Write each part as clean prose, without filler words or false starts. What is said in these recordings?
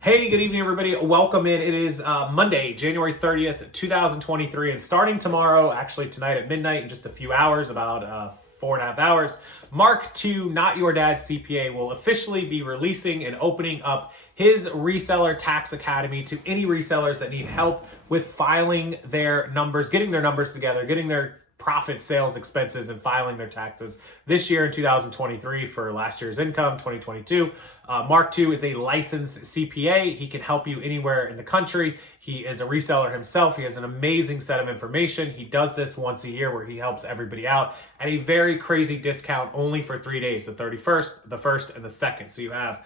Hey, good evening, everybody. Welcome in. It is Monday, January 30th, 2023, and starting tomorrow, actually tonight at midnight in just a few hours, about 4.5 hours, Mark II, Not Your Dad's CPA, will officially be releasing and opening up his Reseller Tax Academy to any resellers that need help with filing their numbers, getting their numbers together, getting their profit, sales, expenses, and filing their taxes this year in 2023 for last year's income, 2022. Mark II is a licensed CPA. He can help you anywhere in the country. He is a reseller himself. He has an amazing set of information. He does this once a year where he helps everybody out at a very crazy discount only for 3 days, the 31st, the 1st, and the 2nd. So you have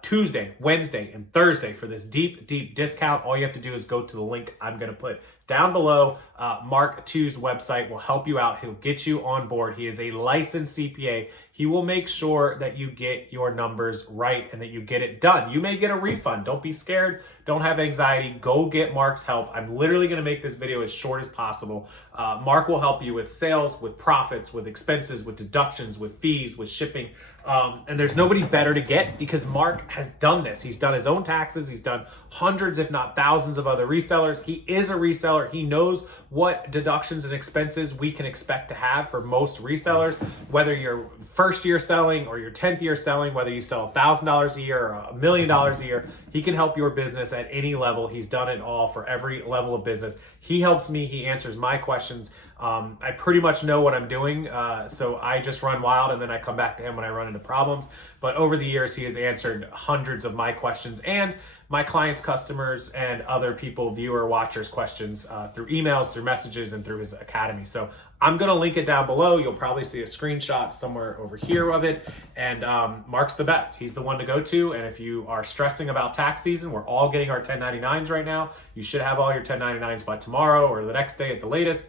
Tuesday, Wednesday, and Thursday for this deep discount. All you have to do is go to the link I'm going to put down below. Mark II's website will help you out. He'll get you on board. He is a licensed CPA. He will make sure that you get your numbers right and that you get it done. You may get a refund. Don't be scared. Don't have anxiety. Go get Mark's help. I'm literally going to make this video as short as possible. Mark will help you with sales, with profits, with expenses, with deductions, with fees, with shipping. And there's nobody better to get because Mark has done this. He's done his own taxes. He's done hundreds, if not thousands of other resellers. He is a reseller. He knows what deductions and expenses we can expect to have for most resellers, whether you're first year selling or your 10th year selling, whether you sell $1,000 a year or $1 million a year. He can help your business at any level. He's done it all for every level of business. He helps me. He answers my questions. I pretty much know what I'm doing, so I just run wild and then I come back to him when I run into problems. But over the years, he has answered hundreds of my questions and my clients, customers, and other people, viewer, watchers' questions through emails, through messages, and through his academy. So I'm going to link it down below. You'll probably see a screenshot somewhere over here of it. And Mark's the best. He's the one to go to. And if you are stressing about tax season, we're all getting our 1099's right now. You should have all your 1099's by tomorrow or the next day at the latest.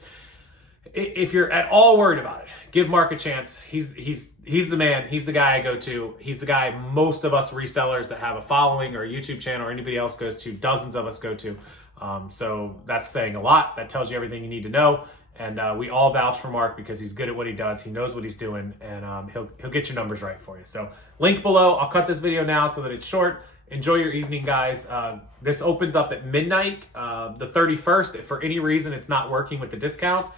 If you're at all worried about it, give Mark a chance. He's the man. He's the guy I go to. He's the guy most of us resellers that have a following or a YouTube channel or anybody else goes to, dozens of us go to. So that's saying a lot. That tells you everything you need to know. And we all vouch for Mark because he's good at what he does. He knows what he's doing, and he'll get your numbers right for you. So link below. I'll cut this video now so that it's short. Enjoy your evening, guys. This opens up at midnight, the 31st. If for any reason it's not working with the discount,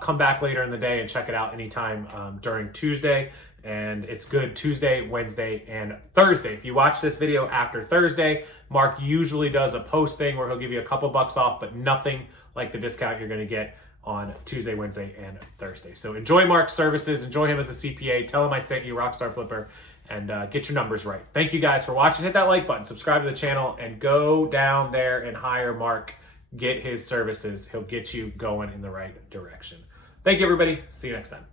come back later in the day and check it out anytime during Tuesday. And it's good Tuesday, Wednesday, and Thursday. If you watch this video after Thursday, Mark usually does a post thing where he'll give you a couple bucks off, but nothing like the discount you're going to get on Tuesday, Wednesday, and Thursday. So enjoy Mark's services. Enjoy him as a CPA. Tell him I sent you, Rockstarflipper, and get your numbers right. Thank you guys for watching. Hit that like button, subscribe to the channel, and go down there and hire Mark. Get his services. He'll get you going in the right direction. Thank you, everybody. See you next time.